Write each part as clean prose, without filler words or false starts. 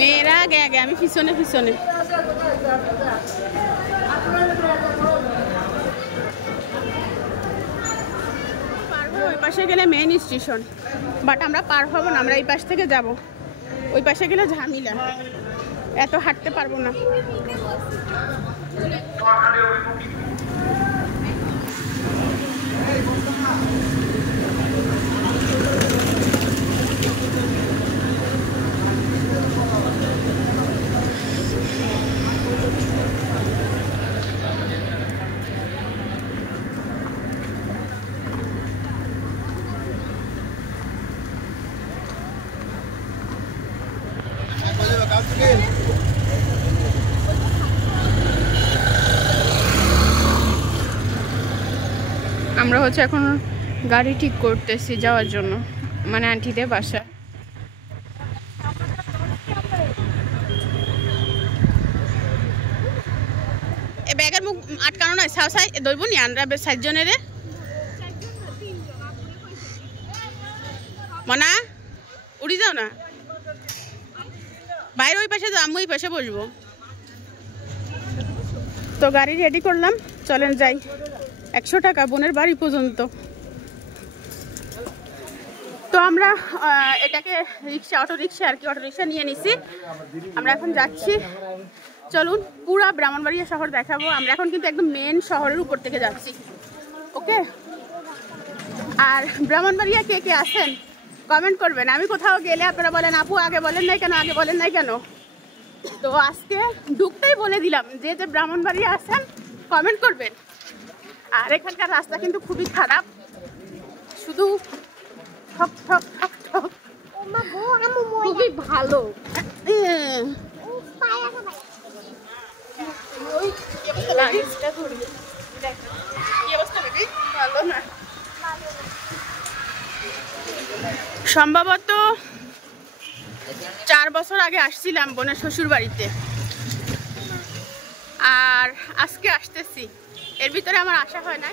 মেয়েরা আগে আগে, আমি পিছনে পিছনে। ওই পাশে গেলে মেইন স্টেশন, বাট আমরা পার হবো না, আমরা এই পাশ থেকে যাব। ওই পাশে গেলে ঝামেলা, এত হাঁটতে পারবো না। আমরা হচ্ছে এখন গাড়ি ঠিক করতেছি যাওয়ার জন্য, মানে আন্টিদের বাসা। এ ব্যাগের মুখ আটকানো নাই, সাউ সাই ধরবো নি আমরা ৬০ জনের। মনা উড়ি যাও না, বাইরে ওই পাশে যাও, আমি ওই পাশে বসবো। তো গাড়ি রেডি করলাম, চলেন যাই। ১০০ টাকা বোনের বাড়ি পর্যন্ত। তো আমরা এটাকে রিক্সা, অটো রিক্সা আর কি, অটো রিক্সা নিয়ে নিছি। আমরা এখন যাচ্ছি, চলুন পুরা ব্রাহ্মণবাড়িয়া শহর দেখাবো। আমরা এখন কিন্তু একদম মেন শহরের উপর থেকে যাচ্ছি, ওকে? আর ব্রাহ্মণবাড়িয়া কে কে আসেন কমেন্ট করবেন। আমি কোথাও গেলে আপনারা বলেন আপু আগে বলেন নাই কেন, আগে বলেন নাই কেন। তো আজকে ঢুকতেই বলে দিলাম, যে যে ব্রাহ্মণবাড়িয়া আসেন কমেন্ট করবেন। আর এখানকার রাস্তা কিন্তু খুবই খারাপ, শুধু ঠক ঠক ঠক ঠক। খুবই ভালো। সম্ভবত ৪ বছর আগে আসছিলাম বোনের শ্বশুর বাড়িতে, আর আজকে আসতেছি। এর ভিতরে আমার আশা হয় না।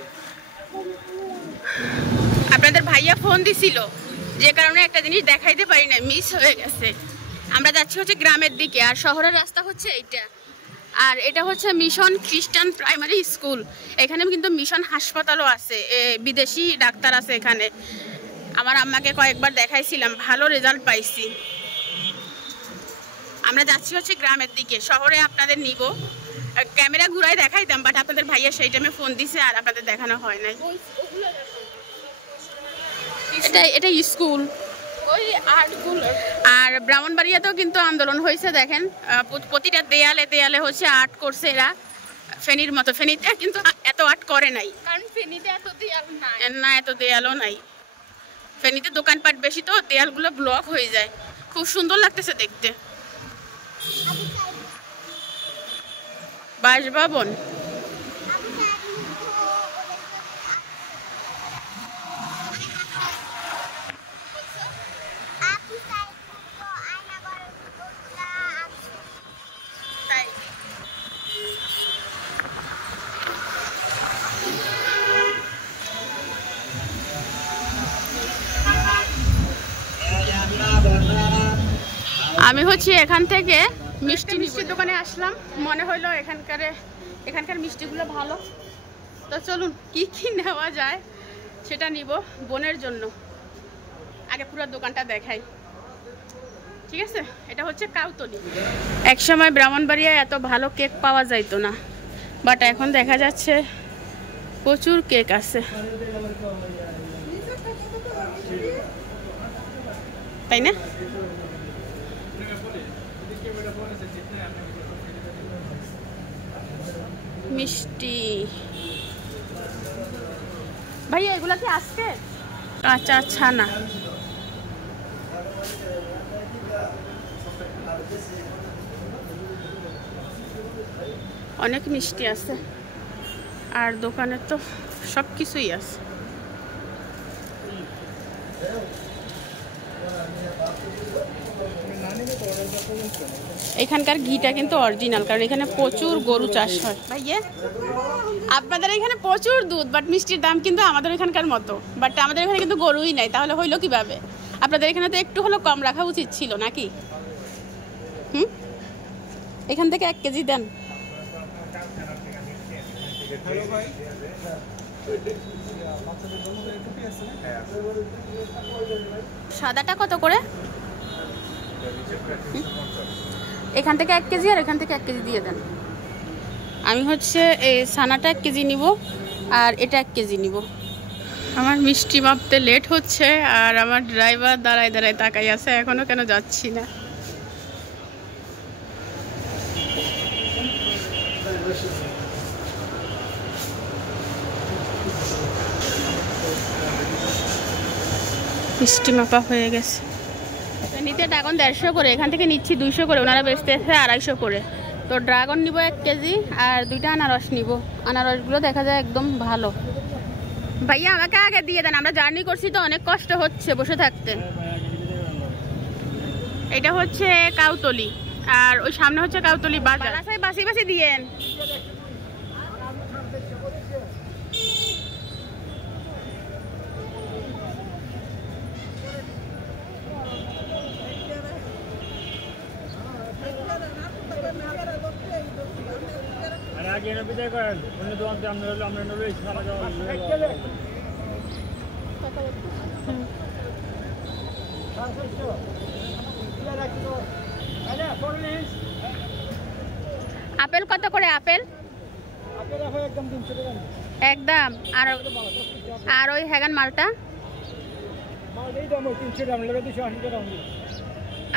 আপনাদের ভাইয়া ফোন দিছিল, যে কারণে একটা জিনিস দেখাইতে পারি না, মিস হয়ে গেছে। আমরা যাচ্ছি হচ্ছে গ্রামের দিকে, আর শহরের রাস্তা হচ্ছে এইটা। আর এটা হচ্ছে মিশন খ্রিস্টান প্রাইমারি স্কুল। এখানে কিন্তু মিশন হাসপাতালও আছে, বিদেশি ডাক্তার আছে এখানে। আমার আম্মাকে কয়েকবার দেখাইছিলাম, ভালো রেজাল্ট পাইছি। আমরা যাচ্ছি হচ্ছে গ্রামের দিকে, শহরে আপনাদের নিব। ক্যামেরা ঘুরাই দেখাইতাম, বাট আপনাদের ভাইয়া সেই টাইমে ফোন দিছে আর আপনাদের দেখানো হয় নাই। এটা স্কুল। আর ব্রাহ্মণবাড়িয়াতেও কিন্তু আন্দোলন হয়েছে, দেখেন প্রতিটা দেয়ালে দেয়ালে হচ্ছে আর্ট করছে এরা, ফেনীর মতো। ফেনীতে কিন্তু এত আর্ট করে নাই, কারণ ফেনীতে এত দেয়াল নাই, না এত দেয়ালও নাই। ফেনীতে দোকানপাট বেশি, তো দেয়ালগুলো ব্লক হয়ে যায়। খুব সুন্দর লাগতেছে দেখতে। বাসভবন, আমি হচ্ছে এখান থেকে মিষ্টির দোকানে আসলাম, মনে হইলো এখানকার মিষ্টিগুলো ভালো। তো চলুন কি কি নেওয়া যায় সেটা নিব বোনের জন্য। আগে পুরো দোকানটা দেখাই, ঠিক আছে? এটা হচ্ছে কাউতলি। একসময় ব্রাহ্মণবাড়িয়ায় এত ভালো কেক পাওয়া যাইতো না, বাট এখন দেখা যাচ্ছে প্রচুর কেক আছে, তাই না? মিষ্টি ভাইয়া, এগুলা কি আজকে? কাঁচা ছানা, অনেক মিষ্টি আছে। আর দোকানে তো সব কিছুই আছে। এখানকার ঘিটা কিন্তু অরিজিনাল, কারণ এখানে প্রচুর গরু চাষ হয়। ভাইয়া আপনাদের এখানে প্রচুর দুধ, বাট মিষ্টির দাম কিন্তু আমাদের এখানকার মতো। বাট আমাদের এখানে কিন্তু গরুই নাই, তাহলে হইলো কিভাবে? আপনাদের এখানে তো একটু হলেও কম রাখা উচিত ছিল নাকি? এখান থেকে 1 কেজি দেন। সাদাটা কত করে? এখান থেকে 1 কেজি আর এখান থেকে 1 কেজি দিয়ে দেন। আমি হচ্ছে এই ছানাটা 1 কেজি নিব আর এটা 1 কেজি নিব। আমার মিষ্টি মাপতে লেট হচ্ছে আর আমার ড্রাইভার দাঁড়ায় দাঁড়ায় তাকাই আছে, এখনো কেন যাচ্ছি না। মিষ্টি মাপা হয়ে গেছে। নিতে ড্রাগন 150 করে, এখান থেকে নিচ্ছি 200 করে, ওনারা বেচতেছে 250 করে। তো ড্রাগন নিব 1 কেজি আর 2টা আনারস নিব। আনারসগুলো দেখা যায় একদম ভালো। ভাইয়া আমাকে আগে দিয়ে দেন, আমরা জার্নি করছি তো অনেক কষ্ট হচ্ছে বসে থাকতে। এটা হচ্ছে কাউতলি আর ওই সামনে হচ্ছে কাউতলি বাজার। বাসি বাসি দিয়েন। আপেল কত করে? আপেল একদম। আর ওই হ্যাগান মালটা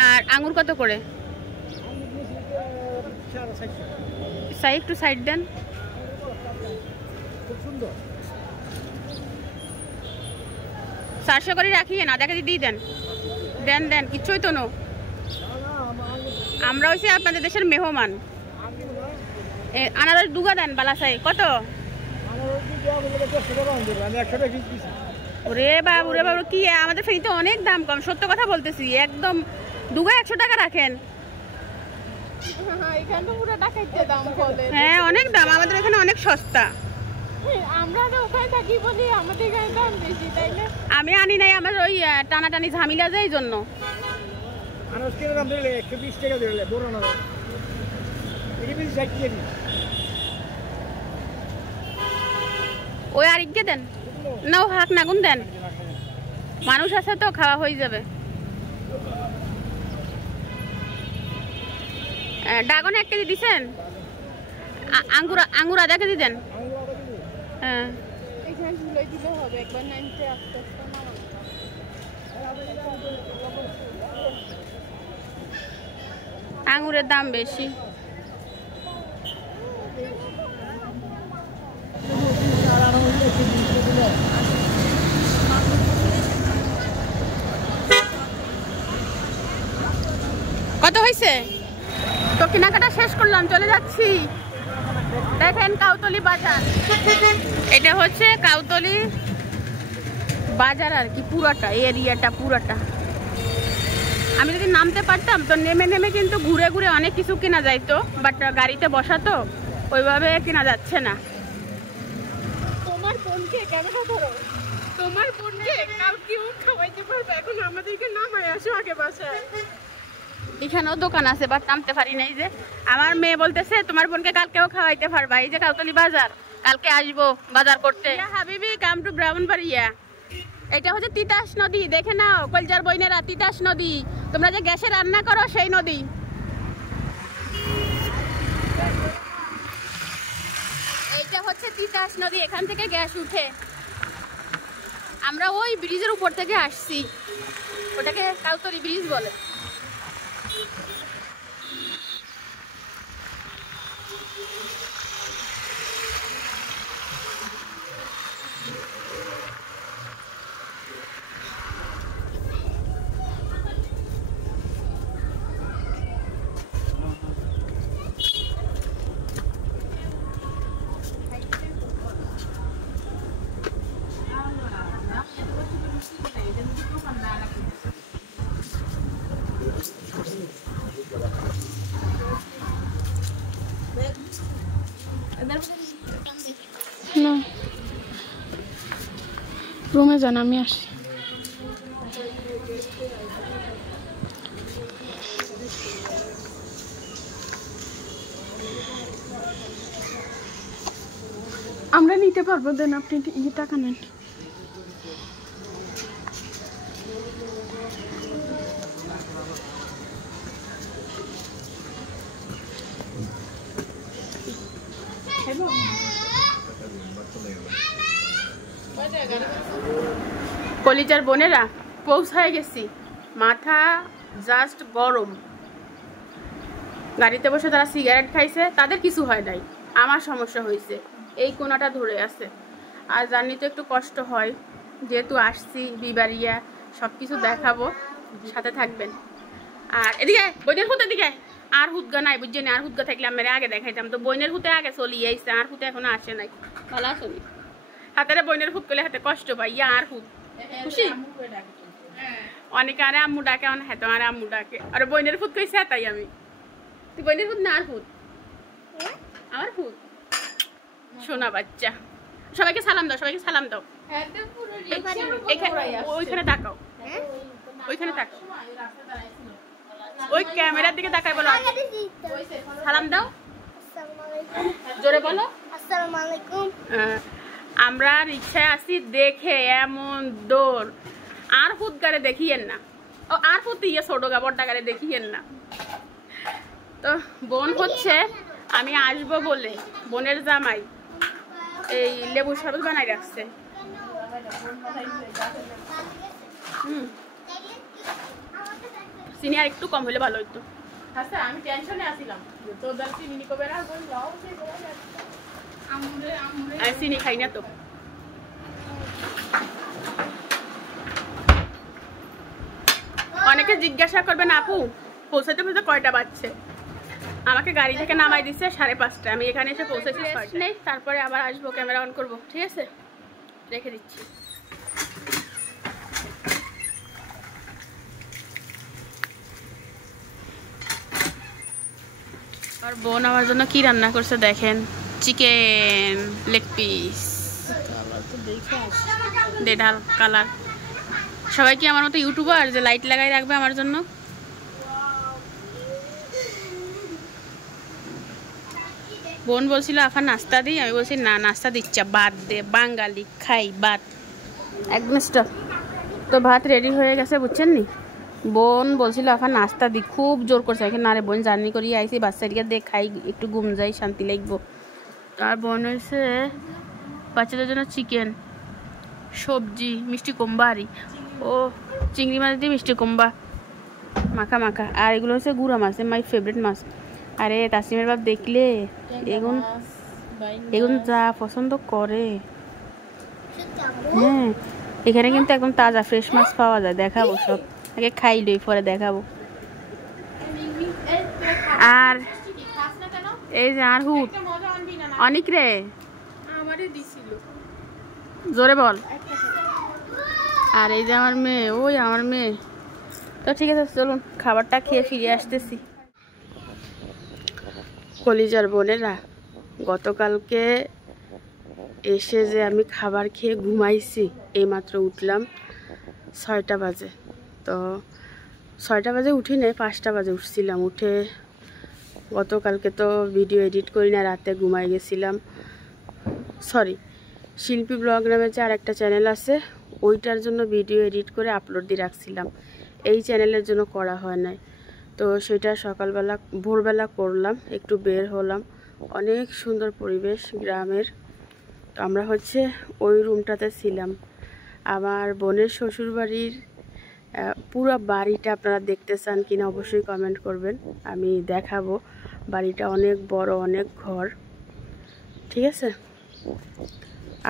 আর আঙ্গুর কত করে? একটু সাইড দেন। 400 করে রাখিয়ে না, দেখে দিয়ে দেন। দেন দেন, কিচ্ছুই তো নো। আমরা হইছি আপনাদের দেশের মেহমান। আনারস দুগা দেন বালাসাই। কত? ওরে বাবু রে বাবু, কি আমাদের ফেরিতে অনেক দাম কম, সত্য কথা বলতেছি। একদম দুগা 100 টাকা রাখেন। হ্যাঁ অনেক দাম, আমাদের এখানে অনেক সস্তা। আমি আনি নাই, আমার ওই টানাটানি ঝামেলা যায় এই জন্য। ওই আরেককে দেন না, ও হাক নাগুন দেন, মানুষ আছে তো খাওয়া হয়ে যাবে। ড্রাগন 1 কেজি দিছেন। আঙ্গুর আধা কেজি দেন। হ্যাঁ আঙ্গুরের দাম বেশি। কত হয়েছে? তো কেনাকাটা শেষ করলাম, চলে যাচ্ছি। দেখেন কাউতলি বাজার, এটা হচ্ছে কাউতলি বাজার আর কি, পুরাটা এরিয়াটা পুরাটা। আমি যদি নামতে পারতাম তো নেমে নেমে কিন্তু ঘুরে ঘুরে অনেক কিছু কেনা যাইতো, বাট গাড়িতে বসা তো ওইভাবে কেনা যাচ্ছে না। তোমার বোনকে ক্যামেরা ধরো, তোমার বোনকে কালকেও খাওয়াইতে পারবে, এখন আমাদেরকে নামায় আসো আগে বাসায়। এখানেও দোকান আছে বাট নামতে পারি নাই। যে আমার মেয়ে বলতেছে তোমার বোনকে কালকেও খাওয়াইতে পারবা, এই যে কাউতলি বাজার, কালকে আসবো বাজার করতে। হাবিবি কাম টু ব্রাহ্মণবাড়িয়া। এটা হচ্ছে তিতাস নদী, দেখে নাও কলজার বইনেরা, তিতাস নদী। তোমরা যে গ্যাসে রান্না করো সেই নদী। এইটা হচ্ছে তিতাস নদী, এখান থেকে গ্যাস উঠে। আমরা ওই ব্রিজের উপর থেকে আসছি, ওটাকে কাউতলি ব্রিজ বলে। রুমে যান, আমি আসি। আমরা নিতে পারবো, দেন আপনি টাকা নেন। কলিজার বোনেরা পৌঁছায় গেছি, মাথা জাস্ট গরম। গাড়িতে বসে তারা সিগারেট খাইছে, তাদের কিছু হয় নাই, আমার সমস্যা হয়েছে, এই কোনাটা ধরে আছে। আর জানি তো একটু কষ্ট হয়, যেহেতু আসছি বিবাড়িয়া, সব কিছু দেখাবো, সাথে থাকবেন। আর এদিকে বইনের হুত, এদিকে আর হুদগা নাই বুঝছেন, আর হুদগা থাকলে আমি আগে দেখাইতাম, তো বইনের হুতে আগে চলিয়ে আইসে, আর হুতে এখনো আসে নাই। ভালো আসনি হাতের বইনের হুত করলে হাতে কষ্ট পাই, ইয়া আর হুত খুশি। অনেকে আরে আম্মু ডাকে, অনেক হাতে আরে আম্মু ডাকে, আর বইনের হুত কইছে তাই আমি। তুই বইনের হুত না আর হুত? আমার হুত সোনা বাচ্চা। সবাইকে সালাম দাও, সবাইকে সালাম দাও। ওইখানে তাকাও, ওইখানে তাকাও, ওই ক্যামেরার দিকে তাকাই, বলো সালাম দাও, জোরে বলো আসসালামু আলাইকুম। আমরা রিক্সায় আসি দেখে এমন দৌড়, আর হুত গাড়ি দেখিয়েন না, ও আর হুত ইয়ে ছোট গা বড় গাড়ি দেখিয়েন না। তো বোন হচ্ছে আমি আসবো বলে বোনের জামাই এই লেবু শরবত বানাই রাখছে। চিনি আর একটু কম হলে ভালো হইতো। আচ্ছা আমি টেনশনে আসিলাম, তোদের চিনি কবে রাখবো, আমি চিনি খাই না তো। অনেকে জিজ্ঞাসা করবেন আপু পৌঁছাতে পৌঁছাতে কয়টা বাজছে। আমাকে গাড়ি থেকে নামাই দিচ্ছে 5:30, আমি এখানে এসে পৌঁছেছি নেই, তারপরে আবার আসবো, ক্যামেরা অন করবো, ঠিক আছে রেখে দিচ্ছি। আর বোন আমার জন্য কি রান্না করছে দেখেন, চিকেন লেগ পিস, দেড়াল কালার। সবাই কি আমার মতো ইউটিউবার যে লাইট লাগাই রাখবে আমার জন্য? বোন বলছিল আফা নাস্তা দিই, আমি বলছি না নাস্তা দিচ্ছা বাদ দে, বাঙালি খাই ভাত একদম স্টপ। তো ভাত রেডি হয়ে গেছে বুঝছেন নি। বোন বলছিল আফা নাস্তা দি, খুব জোর করছে এখানে, না রে বোন জার্নি করিয়ে আইসি বাচ্চাটিকে দেখ খাই, একটু ঘুম যাই শান্তি লাগবো। আর বোন হয়েছে বাচ্চাদের জন্য চিকেন, সবজি, মিষ্টি কুমড়া, ও চিংড়ি মাছ দিয়ে মিষ্টি কুমড়া মাখা মাখা, আর এগুলো হচ্ছে গুঁড়া মাছ, মাই ফেভারিট মাছ। আরে তাসিমের বাপ দেখলে এগুন এগুন যা পছন্দ করে। হ্যাঁ এখানে কিন্তু একদম তাজা ফ্রেশ মাছ পাওয়া যায়, দেখাবো সব, আগে খাই লই পরে দেখাবো। আর এই যে আর হুত অনেক রে, জোরে বল। আর এই যে আমার মেয়ে, ওই আমার মেয়ে। তো ঠিক আছে চলুন খাবারটা খেয়ে ফিরে আসতেছি। কলিজার বোনেরা গতকালকে এসে যে আমি খাবার খেয়ে ঘুমাইছি, এইমাত্র উঠলাম 6টা বাজে। তো 6টা বাজে উঠি নাই, 5টা বাজে উঠছিলাম। উঠে গতকালকে তো ভিডিও এডিট করি না, রাতে ঘুমাই গেছিলাম। সরি, শিল্পী ব্লগ নামে যে আর একটা চ্যানেল আছে, ওইটার জন্য ভিডিও এডিট করে আপলোড দিয়ে রাখছিলাম, এই চ্যানেলের জন্য করা হয় নাই। তো সেটা সকালবেলা ভোরবেলা করলাম, একটু বের হলাম, অনেক সুন্দর পরিবেশ গ্রামের। তো আমরা হচ্ছে ওই রুমটাতে ছিলাম। আমার বোনের শ্বশুরবাড়ির পুরো বাড়িটা আপনারা দেখতে চান কিনা অবশ্যই কমেন্ট করবেন, আমি দেখাবো। বাড়িটা অনেক বড়, অনেক ঘর, ঠিক আছে।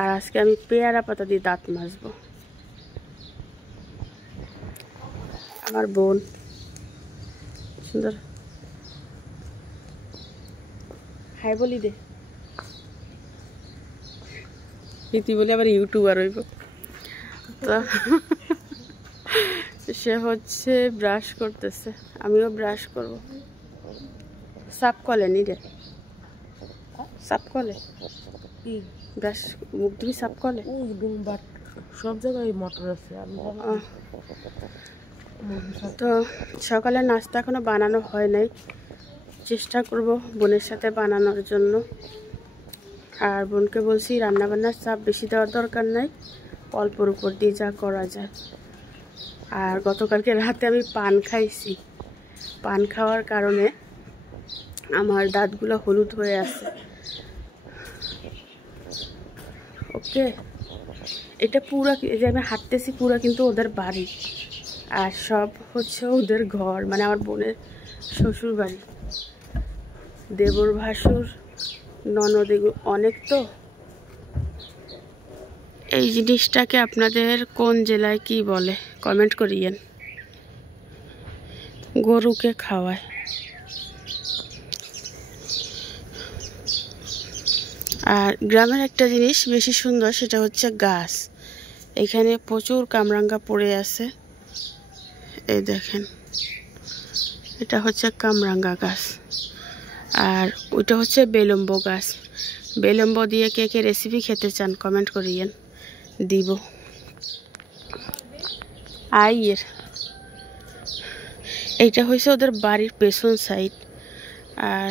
আর আজকে আমি পেয়ারা পাতা দিয়ে দাঁত মাজবো। আমার বোন সুন্দর হাই বলি দে, তুই বলি আবার ইউটিউবার হইব। তো সে হচ্ছে ব্রাশ করতেছে, আমিও ব্রাশ করব। সাপ কলে নি রে, সাপ কলে ব্রাশ মুখ ধুবি, সাপ কলে সব জায়গায় মটর আছে। তো সকালের নাস্তা এখনো বানানো হয় নাই, চেষ্টা করব বোনের সাথে বানানোর জন্য। আর বোনকে বলছি রান্নাবান্নার চাপ বেশি দেওয়ার দরকার নাই, অল্পর উপর দিয়ে যা করা যায়। আর গতকালকে রাতে আমি পান খাইছি, পান খাওয়ার কারণে আমার দাঁতগুলো হলুদ হয়ে আছে। ওকে, এটা পুরা যে আমি হাঁটতেছি পুরা কিন্তু ওদের বাড়ি, আর সব হচ্ছে ওদের ঘর, মানে আমার বোনের শ্বশুর বাড়ি। দেবর ভাসুর ননদ অনেক। তো এই জিনিসটাকে আপনাদের কোন জেলায় কি বলে কমেন্ট করিয়েন। গরুকে খাওয়ায়। আর গ্রামের একটা জিনিস বেশি সুন্দর, সেটা হচ্ছে গাছ। এখানে প্রচুর কামরাঙ্গা পড়ে আছে, এই দেখেন, এটা হচ্ছে কামরাঙ্গা গাছ। আর ওইটা হচ্ছে বেলম্ব গাছ। বেলম্ব দিয়ে কে কে রেসিপি খেতে চান কমেন্ট করিয়েন, দিব। আইয়ের এইটা হয়েছে ওদের বাড়ির পেছন সাইড। আর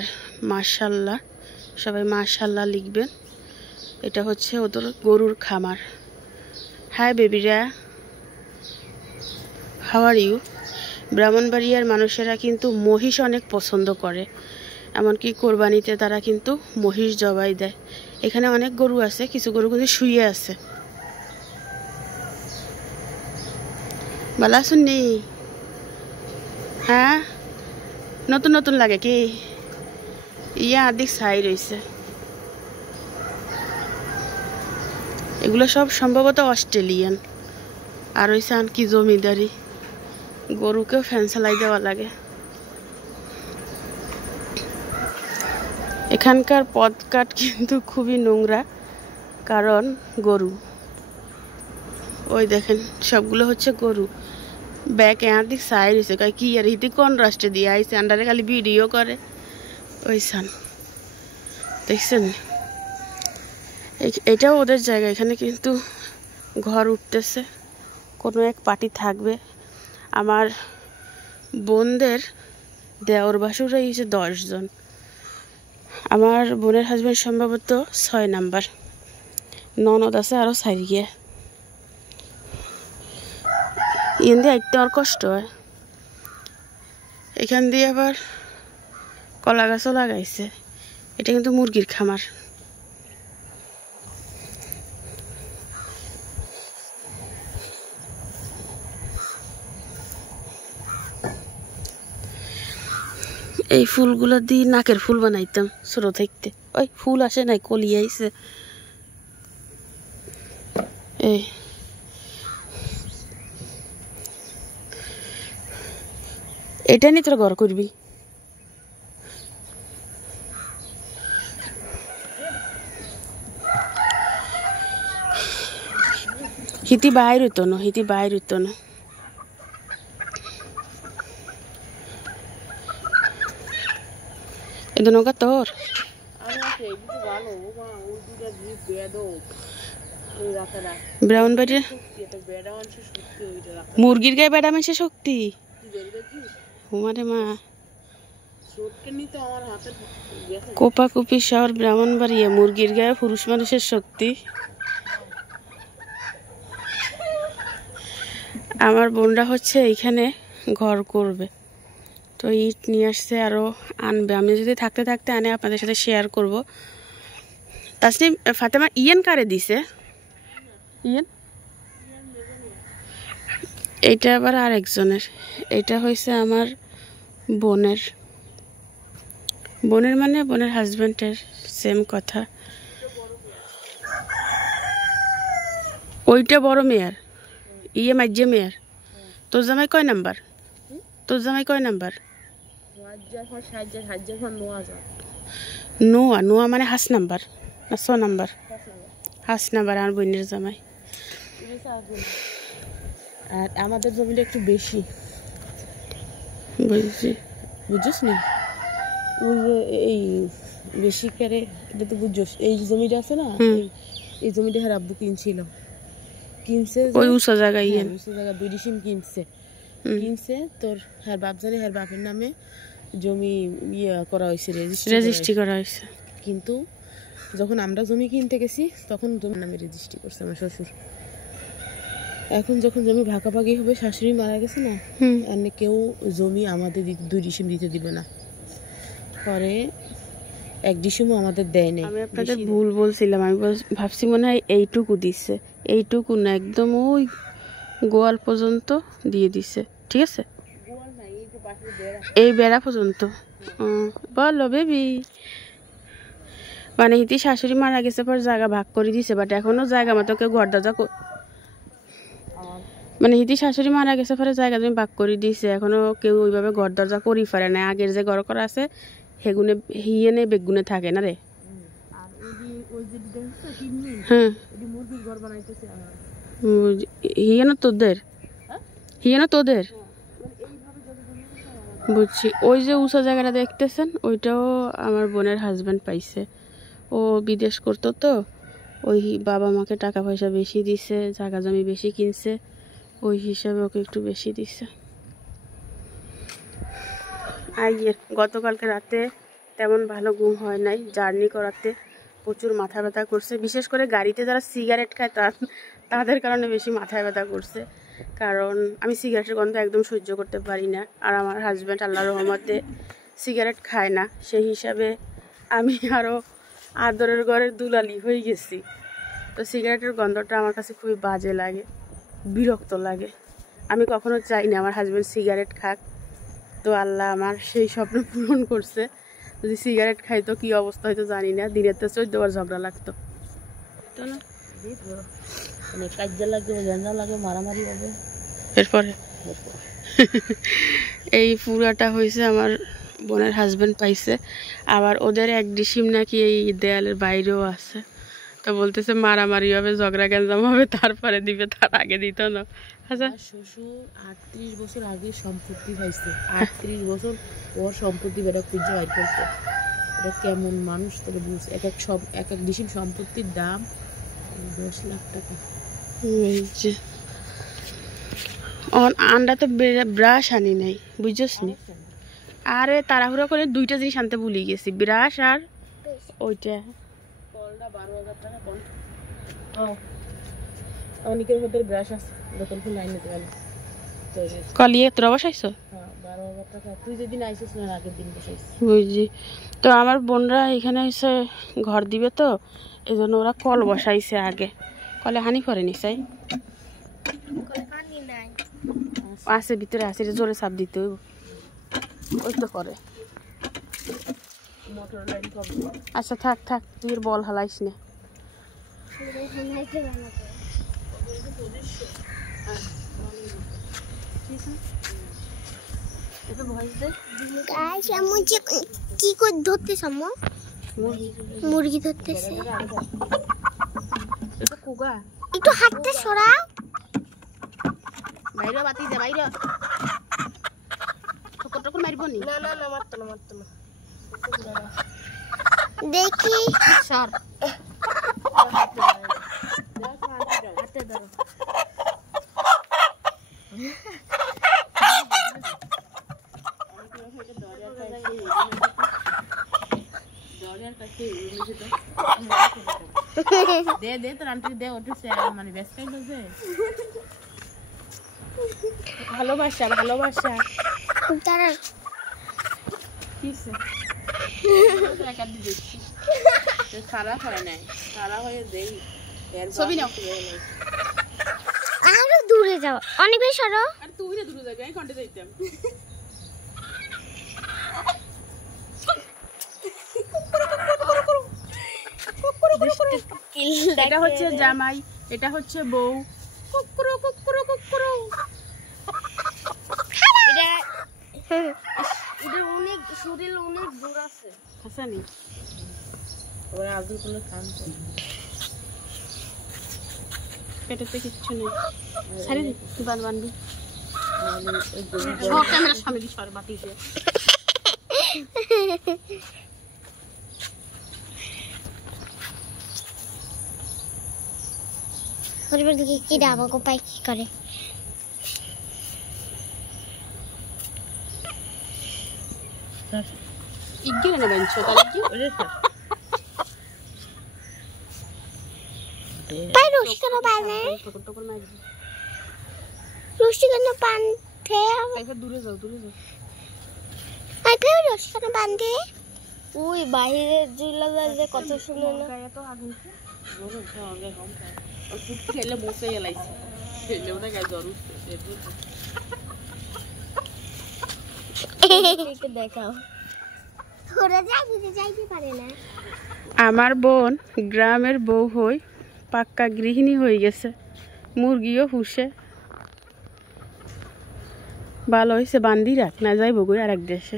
মাশাল্লাহ, সবাই মাশাল্লাহ লিখবেন। এটা হচ্ছে ওদের গরুর খামার। হাই বেবিরা, হাউ আর ইউ? ব্রাহ্মণবাড়িয়ার মানুষেরা কিন্তু মহিষ অনেক পছন্দ করে, এমনকি কোরবানিতে তারা কিন্তু মহিষ জবাই দেয়। এখানে অনেক গরু আছে, কিছু গরু কিন্তু শুয়ে আছে। ভালো আছেন নি? হ্যাঁ, নতুন নতুন লাগে কি? ইয়া আদিক ছাই রয়েছে। এগুলো সব সম্ভবত অস্ট্রেলিয়ান। আর হয়েছে আর কি জমিদারি, গরুকেও ফ্যান চালাই দেওয়া লাগে। এখানকার পথঘাট কিন্তু খুবই নোংরা, কারণ গরু। ওই দেখেন সবগুলো হচ্ছে গরু। ব্যাগ এর দিক সাইড হয়েছে, কি আর হিতে কোন রাষ্ট্রে দিয়ে আইসে, আন্ডারে খালি ভিডিও করে। ওই সান দেখছেন, এটাও ওদের জায়গা। এখানে কিন্তু ঘর উঠতেছে, কোনো এক পার্টি থাকবে। আমার বোনদের দেওর বাসুরা হয়েছে 10 জন। আমার বোনের হাজব্যান্ড সম্ভবত 6 নাম্বার, ননদ আছে আরও 4 গিয়ে। এখান দিয়ে আইতে আর কষ্ট হয়। এখান দিয়ে আবার কলা গাছও লাগাইছে। এটা কিন্তু মুরগির খামার। এই ফুলগুলো দিয়ে নাকের ফুল বানাইতাম ছোট থাকতে। ওই ফুল আসে নাই, কলি আইছে। এই এটা নিয়ে তোরা ঘর করবি? হিতি বাইর হইতো না, হিতি বাইর হইতো না। এটা নৌকা তোর ব্রাহ্মণবাড়ির মুরগির গায়ে বেড়া মেশে শক্তি। হুমারে মা, কোপাকুপি শহর ব্রাহ্মণবাড়িয়া, মুরগির গায়ে পুরুষ মানুষের শক্তি। আমার বোনরা হচ্ছে এইখানে ঘর করবে, তো ইট নিয়ে আসছে, আরও আনবে। আমি যদি থাকতে থাকতে আনে আপনাদের সাথে শেয়ার করব। তাসনিম ফাতেমা ইয়েন কারে দিছে? ইয়েন এইটা আবার আরেকজনের। এটা হয়েছে আমার বোনের, বোনের মানে বোনের হাজব্যান্ডের, সেম কথা। ওইটা বড় মেয়ার, ইয়ে মাজ্জে মেয়ার। তোর জামাই কয় নাম্বার? তোর জামাই কয় নাম্বার? নোয়া, নোয়া মানে 5 নাম্বার না 6 নাম্বার? 5 নাম্বার আমার বোনের জামাই। আর আমাদের জমিটা একটু বেশি, বুঝছি, বুঝছিস নি? ওই যে এই বেশি করে, এটা তো বুঝছিস, এই জমিটা আছে না, এই জমিটা হার আব্বু কিনছিল। কিনছে ওই উঁচা জায়গায় উঁচু জায়গা 2 ডিসিম কিনছে তোর হ্যাঁ বাপ জানে হ্যাঁ বাপের নামে জমি করা হয়েছে রেজিস্ট্রি করা হয়েছে কিন্তু যখন আমরা জমি কিনতে গেছি তখন জমির নামে রেজিস্ট্রি করছে আমার শ্বশুর। এখন যখন জমি ভাগাভাগি হবে শাশুড়ি মারা গেছে না এমনি কেউ জমি আমাদের 2 ডিসিম দিতে দিবে না, পরে 1 ডিসিমও আমাদের দেয় নাই। আমি আপনাদের ভুল বলছিলাম, আমি ভাবছি মনে হয় এইটুকু দিচ্ছে, এইটুকু না একদম ওই গোয়াল পর্যন্ত দিয়ে দিছে। ঠিক আছে এই বেড়া পর্যন্ত। বলো বেবি মানে হিতি শাশুড়ি মারা গেছে পর জায়গা ভাগ করে দিছে, বাট এখনো জায়গা মতো কেউ ঘর দরজা মানে হিতি শাশুড়ি মারা গেছে পরে জায়গা জমি ভাগ করে দিছে, এখনো কেউ ওইভাবে ঘর দরজা করি পারে না। আগের যে ঘর করা আছে সেগুনে হিয়েনে বেগুনে থাকে না রে। হ্যাঁ হিয়েনো তোদের, হিয়েনো তোদের বুঝছি। ওই যে উঁচা জায়গাটা দেখতেছেন ওইটাও আমার বোনের হাজব্যান্ড পাইছে, ও বিদেশ করতো তো ওই বাবা মাকে টাকা পয়সা বেশি দিছে, জায়গা জমি বেশি কিনছে, ওই হিসাবে ওকে একটু বেশি দিছে। আর গতকালকে রাতে তেমন ভালো ঘুম হয় নাই, জার্নি করাতে প্রচুর মাথা ব্যথা করছে, বিশেষ করে গাড়িতে যারা সিগারেট খায় তাদের কারণে বেশি মাথায় ব্যথা করছে। কারণ আমি সিগারেটের গন্ধ একদম সহ্য করতে পারি না, আর আমার হাজব্যান্ড আল্লাহর রহমতে সিগারেট খায় না, সেই হিসাবে আমি আরও আদরের ঘরের দুলালি হয়ে গেছি। তো সিগারেটের গন্ধটা আমার কাছে খুবই বাজে লাগে, বিরক্ত লাগে। আমি কখনো চাই না আমার হাজব্যান্ড সিগারেট খাক, তো আল্লাহ আমার সেই স্বপ্ন পূরণ করছে। যদি সিগারেট খাইতো কি অবস্থা হয়তো জানি না, দিনের তো 14 বার ঝগড়া লাগতো। তো না কাজে লাগে ঝঞ্ঝা লাগে মারামারি হবে এরপরে। এই পুরাটা হয়েছে আমার বোনের হাজব্যান্ড পাইছে, আবার ওদের 1 ডিসিম নাকি এই দেয়ালের বাইরেও আছে। তো বলতেছে মারামারি হবে ঝগড়া গ্যাঞ্জাম হবে তারপরে দিবে, তার আগে দিত না। আচ্ছা শ্বশুর 38 বছর আগে সম্পত্তি পাইছে, 38 বছর ওর সম্পত্তি বেটা খুঁজে বাইর করছে। এটা কেমন মানুষ তোকে বুঝ, এক এক ডিসিম সম্পত্তির দাম 10 লাখ টাকা। আমরা তো ব্রাশ আনি নাই বুঝছস নি, আরে তাড়াহুড়া করে 2টা জিনিস আনতে ভুলে গেছি, ব্রাশ আর ওইটা কলটা 12,000 টাকা কল। অনেকের মধ্যে ব্রাশ আছে দোকান থেকে লাইন নিতে পারি কলিয়ে তোরা বসাইছো? হ্যাঁ 12,000 টাকা। তুই যেদিন আইসিস না আগের দিন বসাইছিস। বুঝছি। তো আমার বোনরা এখানে এসে ঘর দিবে তো এই জন্য ওরা কল বসাইছে আগে, কলে হানি করেনি চাই আছে ভিতরে আছে, জোরে চাপ দিতে হইব, ওই তো করে। আচ্ছা থাক থাক তুই বল হালাইস না। কি করে ধরতেছ আম্মু? মুরগি ধরতেছে। একটু হাতটা সরাও। বাইরে বাতি দে, বাইরে ঠোকর ঠোকর মারব নি। না না না মারতো না মারতো না। দেখি সর হাতে ধরো। দে দে তোর আন্টি দে, ওটা মানে বেশ খাই দে। ভালোবাসা ভালোবাসা তারা কিসে খারাপ হয় নাই, খারাপ হয়ে দেই ছবি নাও। আরো দূরে যাও, অনেক বেশি সরো। আর তুই না দূরে যাবি, আমি কন্টে যাইতাম। এটা হচ্ছে জামাই, এটা হচ্ছে বউ। কুকুরো কুকুরো কুকুরো। এটা অনেক শরীর অনেক জোর আছে। হাসানি ওরা আদর করলে কাঁদতো। পেটেতে কিচ্ছু নেই, ছাড়ি দে তুই বানবি। ক্যামেরার সামনে দিয়ে সর বাতিতে। পরিবার দিকে কি আমাকে পাই কি করে ইগিরে না বেঞ্চো তাহলে কি ওরে পাই রোস্ট কেন পানে টকর মার দি রোস্ট কেন পান थे কাইফা দূরে যাও আই পাই রোস্ট কেন বান্ধে ওই বাইরে জিলা যে কত সুন্দর না গায়ে তো আগুন বড় আগে কম খায় আর ফুট খেলে বসে এলাইছে খেলে ওটা গায়ে জ্বর উঠছে একটু দেখাও ওরা যাইতে পারে না আমার বোন গ্রামের বউ হই পাক্কা গৃহিণী হয়ে গেছে মুরগিও পুষে ভালো হয়েছে বান্দি রাখ না যাইব গই আর এক দেশে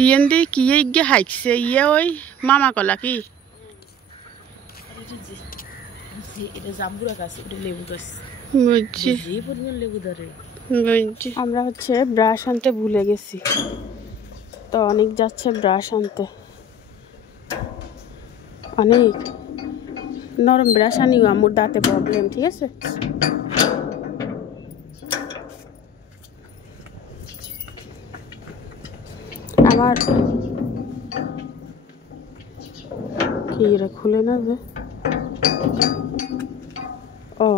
ইয়েন দিয়ে কি ইগে হাইকছে ইয়ে ওই মামা কলা কি এটা জাম্বুরা গাছ এটা লেবু গাছ বুঝছি যে পরিমাণ লেবু ধরে বুঝছি আমরা হচ্ছে ব্রাশ আনতে ভুলে গেছি তো অনেক যাচ্ছে ব্রাশ আনতে অনেক নরম ব্রাশ আনিও আমার দাঁতে প্রবলেম ঠিক আছে আমার কি রে খুলে না যে ও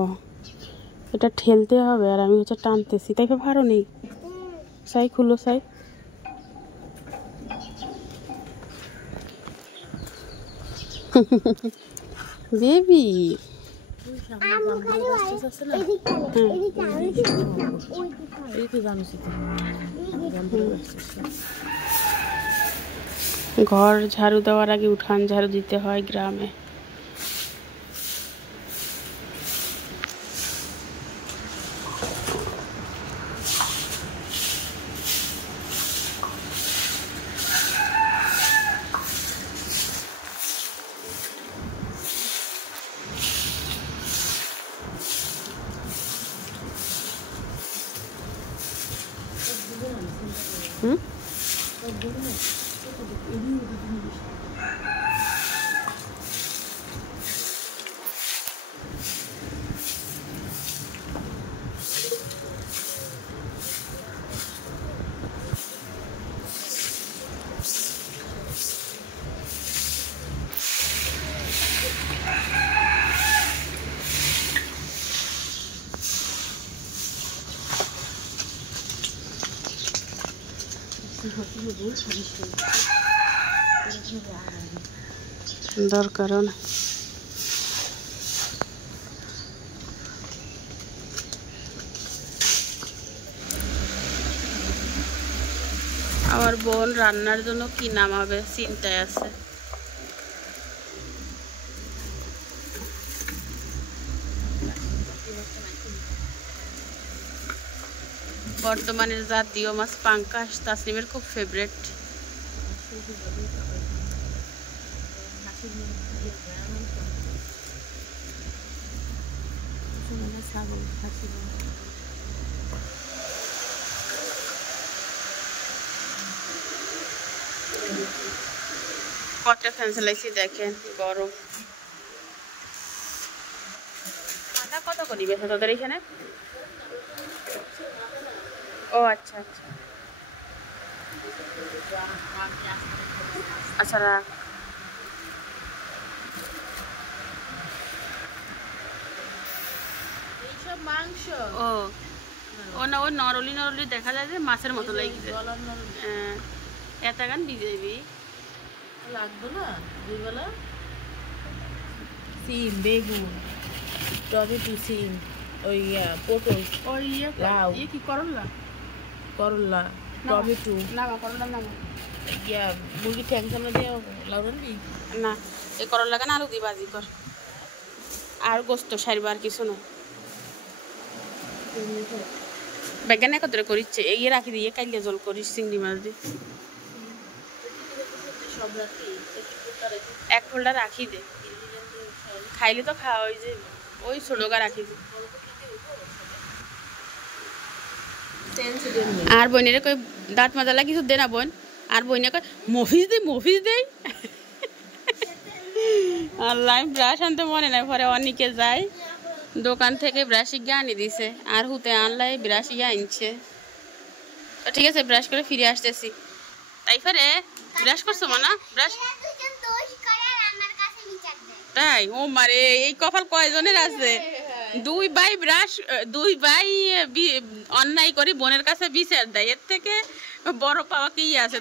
এটা ঠেলতে হবে আর আমি হচ্ছে টানতেছি তাই ভালো নেই সাই খুলো সাই বেবি ঘর ঝাড়ু দেওয়ার আগে উঠান ঝাড়ু দিতে হয় গ্রামে দরকার না আমার বোন রান্নার জন্য কি নামাবে চিন্তায় আছে বর্তমানের জাতীয় মাছ পাঙ্কাশ তাসনিমের খুব ফেভারিট কটা ফ্যান চালাইছি দেখেন গরম আটা কত করি বেশ তোদের এখানে ও আচ্ছা আচ্ছা আচ্ছা রাখ মাংস ও ও না ও নরলি নরলি দেখা যায় যে মাছের মতো লাগছে এত গান ভিজেবি লাগবে না দুই বেলা সিম বেগুন টমেটো সিম ওই পটল ওই লাউ কি করলা করলা টমেটো না করলা না মুরগি ঠ্যাং সামনে দিয়ে লাউ রান্নবি না এই করলা গান আলু দি ভাজি কর আর গোস্ত সারিবার কিছু না বেগান একত্রে করিচ্ছে এই রাখি দিয়ে কাইলে জল করিস চিংড়ি মাছ দিয়ে এক ফোল্ডার রাখি দে খাইলে তো খাওয়া ওই যে ওই ছোটগা রাখি দে আর বোনের কই দাঁত মাজালা কিছু দে না বোন আর বোনে কই মফিজ দে আল্লাহ, আমি ব্রাশ আনতে মনে নাই, পরে অনেকে যায় দোকান থেকে ব্রাশ গিয়ে আনি দিছে, আর হুতে আনলাই ব্রাশ গিয়ে আনছে। তো ঠিক আছে, ব্রাশ করে ফিরে আসতেছি। তাই ফেরে ব্রাশ করছো না? ব্রাশ তাই? ও মারে, এই কপাল কয়জনের আছে? দুই ভাই অন্যায় করে বোনের কাছে বিচার দেয়, এর থেকে বড় পাওয়া কি আছে?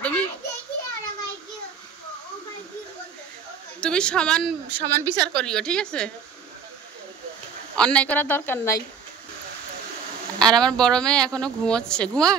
তুমি সমান সমান বিচার করিও, ঠিক আছে? অন্যায় করার দরকার নাই। আর আমার বড় মেয়ে এখনো ঘুমোচ্ছে। ঘুমা।